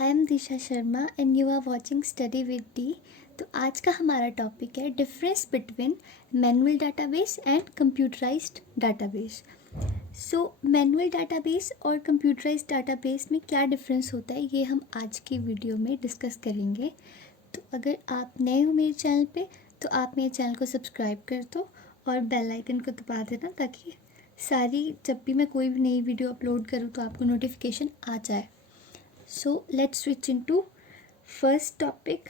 I am Disha Sharma and you are watching study with D. तो आज का हमारा टॉपिक है difference between manual database and computerized database. So manual database और computerized database में क्या डिफरेंस होता है ये हम आज की वीडियो में डिस्कस करेंगे। तो अगर आप नए हो मेरे चैनल पे तो आप मेरे चैनल को सब्सक्राइब कर दो और बेल आइकन को दबा देना ताकि जब भी मैं कोई भी नई वीडियो अपलोड करूँ तो आपको नोटिफिकेशन आ जाए। So let's switch into first topic,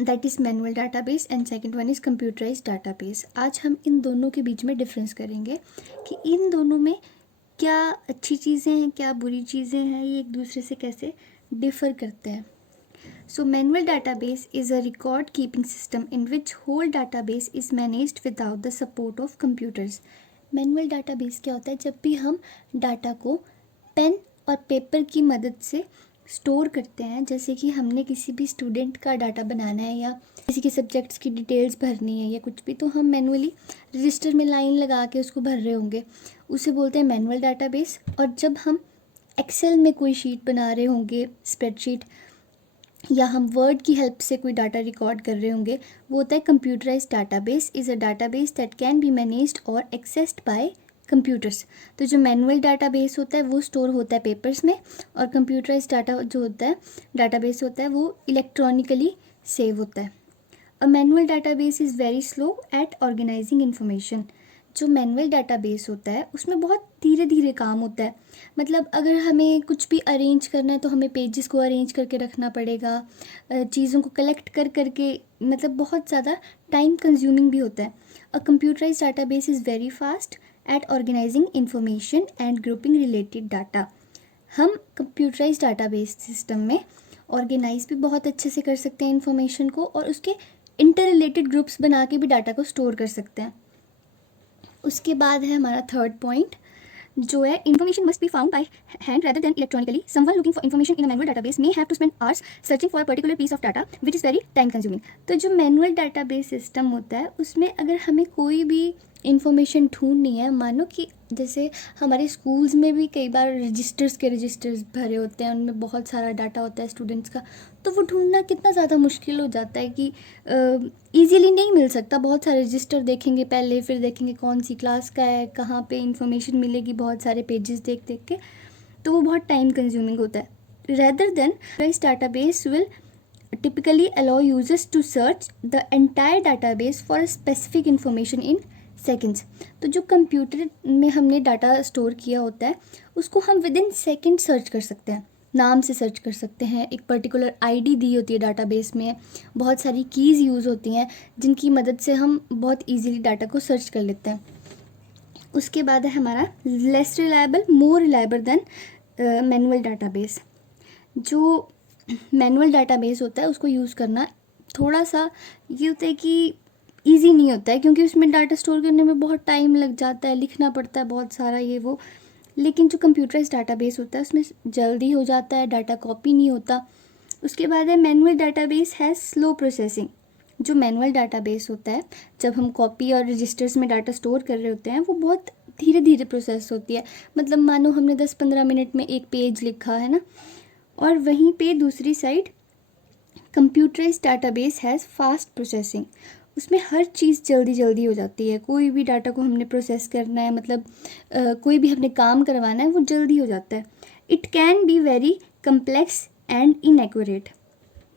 that is manual database and second one is computerized database। आज हम इन दोनों के बीच में डिफरेंस करेंगे कि इन दोनों में क्या अच्छी चीज़ें हैं क्या बुरी चीज़ें हैं, ये एक दूसरे से कैसे डिफ़र करते हैं। So manual database is a record keeping system in which whole database is managed without the support of computers। Manual database क्या होता है? जब भी हम डाटा को पेन और पेपर की मदद से स्टोर करते हैं, जैसे कि हमने किसी भी स्टूडेंट का डाटा बनाना है या किसी के सब्जेक्ट्स की डिटेल्स भरनी है या कुछ भी, तो हम मैनुअली रजिस्टर में लाइन लगा के उसको भर रहे होंगे, उसे बोलते हैं मैनुअल डाटाबेस। और जब हम एक्सेल में कोई शीट बना रहे होंगे, स्प्रेडशीट, या हम वर्ड की हेल्प से कोई डाटा रिकॉर्ड कर रहे होंगे, वो होता है computerised database. Is a database that can be managed और एक्सेस्ड बाय कंप्यूटर्स। तो जो मैनुअल डाटाबेस होता है वो स्टोर होता है पेपर्स में, और कंप्यूटराइज्ड डाटा जो होता है डाटाबेस होता है वो इलेक्ट्रॉनिकली सेव होता है। A manual database is very slow at organizing information. जो मैनुअल डाटाबेस होता है उसमें बहुत धीरे धीरे काम होता है। मतलब अगर हमें कुछ भी अरेंज करना है तो हमें पेजेस को अरेंज करके रखना पड़ेगा, चीज़ों को कलेक्ट कर करके, मतलब बहुत ज़्यादा टाइम कंज्यूमिंग भी होता है। A computerised database is very fast at organising information and grouping related data. हम कंप्यूटराइज डाटाबेस सिस्टम में ऑर्गेनाइज भी बहुत अच्छे से कर सकते हैं इन्फॉर्मेशन को, और उसके इंटर रिलेटेड ग्रुप्स बना के भी डाटा को स्टोर कर सकते हैं। उसके बाद है हमारा थर्ड पॉइंट, जो है information must be found by hand rather than electronically। Someone looking for information in a manual database may have to spend hours searching for a particular piece of data which is very time consuming। तो जो manual database system होता है उसमें अगर हमें कोई भी information ढूंढनी है, मानो कि जैसे हमारे स्कूल्स में भी कई बार रजिस्टर्स भरे होते हैं, उनमें बहुत सारा डाटा होता है स्टूडेंट्स का, तो वो ढूंढना कितना ज़्यादा मुश्किल हो जाता है कि ईजीली नहीं मिल सकता। बहुत सारे रजिस्टर देखेंगे पहले, फिर देखेंगे कौन सी क्लास का है, कहाँ पे इंफॉर्मेशन मिलेगी, बहुत सारे पेजेस देख देख के, तो वो बहुत टाइम कंज्यूमिंग होता है। Rather than this database will typically allow users to search the entire database for a specific information in seconds। तो जो कंप्यूटर में हमने डाटा स्टोर किया होता है उसको हम विद इन सेकेंड सर्च कर सकते हैं, नाम से सर्च कर सकते हैं। एक पर्टिकुलर आईडी दी होती है डाटाबेस में, बहुत सारी कीज़ यूज़ होती हैं जिनकी मदद से हम बहुत इजीली डाटा को सर्च कर लेते हैं। उसके बाद है हमारा less reliable, more reliable then manual database. जो मैनुअल डाटाबेस होता है उसको यूज़ करना थोड़ा सा ये होता है कि ईजी नहीं होता है, क्योंकि उसमें डाटा स्टोर करने में बहुत टाइम लग जाता है, लिखना पड़ता है बहुत सारा ये वो। लेकिन जो कंप्यूटराइज डाटाबेस होता है उसमें जल्दी हो जाता है, डाटा कॉपी नहीं होता। उसके बाद है manual database has slow processing. जो मैनुअल डाटाबेस होता है, जब हम कॉपी और रजिस्टर्स में डाटा स्टोर कर रहे होते हैं, वो बहुत धीरे धीरे प्रोसेस होती है। मतलब मानो हमने 10-15 मिनट में एक पेज लिखा है ना, और वहीं पे दूसरी side computerize database has fast processing. उसमें हर चीज़ जल्दी जल्दी हो जाती है। कोई भी डाटा को हमने प्रोसेस करना है, मतलब कोई भी हमने काम करवाना है, वो जल्दी हो जाता है। It can be very complex and inaccurate.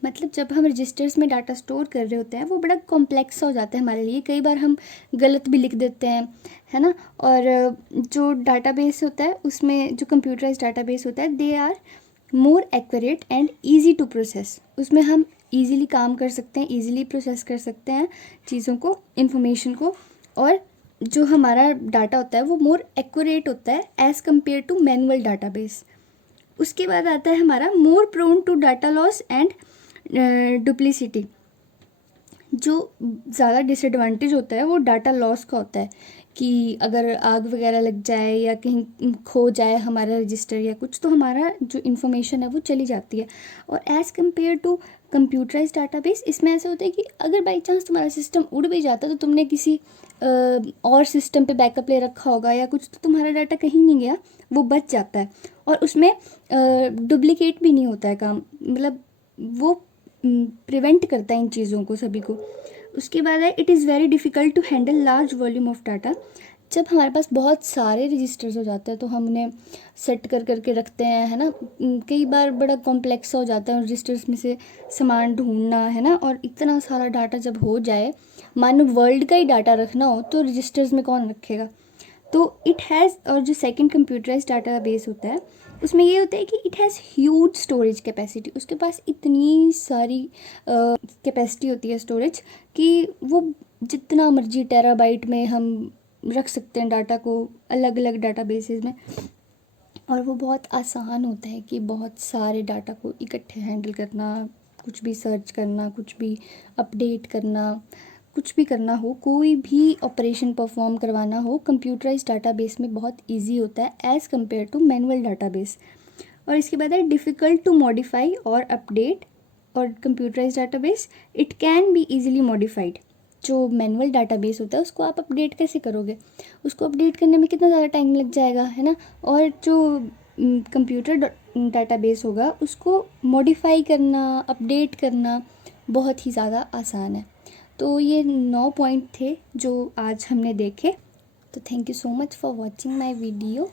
मतलब जब हम रजिस्टर्स में डाटा स्टोर कर रहे होते हैं वो बड़ा कॉम्प्लेक्स हो जाता है हमारे लिए, कई बार हम गलत भी लिख देते हैं, है ना। और जो डाटाबेस होता है उसमें, जो कंप्यूटराइज डाटाबेस होता है, they are more accurate and easy to process. उसमें हम ईजीली काम कर सकते हैं, ईजीली प्रोसेस कर सकते हैं चीज़ों को, इन्फॉर्मेशन को, और जो हमारा डाटा होता है वो मोर एक्यूरेट होता है as compare to manual database. उसके बाद आता है हमारा more prone to data loss and duplicity. जो ज़्यादा डिसएडवांटेज होता है वो डाटा लॉस का होता है, कि अगर आग वगैरह लग जाए या कहीं खो जाए हमारा रजिस्टर या कुछ, तो हमारा जो इन्फॉर्मेशन है वो चली जाती है। और as compare to computerize database, इसमें ऐसा होता है कि अगर बाई चांस तुम्हारा सिस्टम उड़ भी जाता तो तुमने किसी और सिस्टम पे बैकअप ले रखा होगा या कुछ, तो तुम्हारा डाटा कहीं नहीं गया, वो बच जाता है। और उसमें डुप्लिकेट भी नहीं होता है काम, मतलब वो प्रिवेंट करता है इन चीज़ों को सभी को। उसके बाद है it is very difficult to handle large volume of data. जब हमारे पास बहुत सारे रजिस्टर्स हो जाते हैं तो हम उन्हें सेट कर करके रखते हैं, है ना। कई बार बड़ा कॉम्प्लेक्स हो जाता है रजिस्टर्स में से सामान ढूंढना, है ना। और इतना सारा डाटा जब हो जाए, मान लो वर्ल्ड का ही डाटा रखना हो तो रजिस्टर्स में कौन रखेगा। तो इट हैज़, और जो सेकंड कंप्यूटराइज्ड डाटाबेस होता है उसमें ये होता है कि it has huge storage capacity. उसके पास इतनी सारी कैपेसिटी होती है स्टोरेज कि वो जितना मर्जी टेराबाइट में हम रख सकते हैं डाटा को अलग अलग डाटाबेसेस में। और वो बहुत आसान होता है कि बहुत सारे डाटा को इकट्ठे हैंडल करना, कुछ भी सर्च करना, कुछ भी अपडेट करना, कुछ भी करना हो, कोई भी ऑपरेशन परफॉर्म करवाना हो, कंप्यूटराइज्ड डाटाबेस में बहुत इजी होता है as compare to manual database. और इसके बाद है डिफ़िकल्ट टू मॉडिफाई और अपडेट। और computerized database it can be easily modified. जो मैनुअल डाटाबेस होता है उसको आप अपडेट कैसे करोगे, उसको अपडेट करने में कितना ज़्यादा टाइम लग जाएगा, है ना। और जो कंप्यूटर डाटाबेस होगा उसको मॉडिफाई करना, अपडेट करना बहुत ही ज़्यादा आसान है। तो ये 9 पॉइंट थे जो आज हमने देखे। तो thank you so much for watching my video.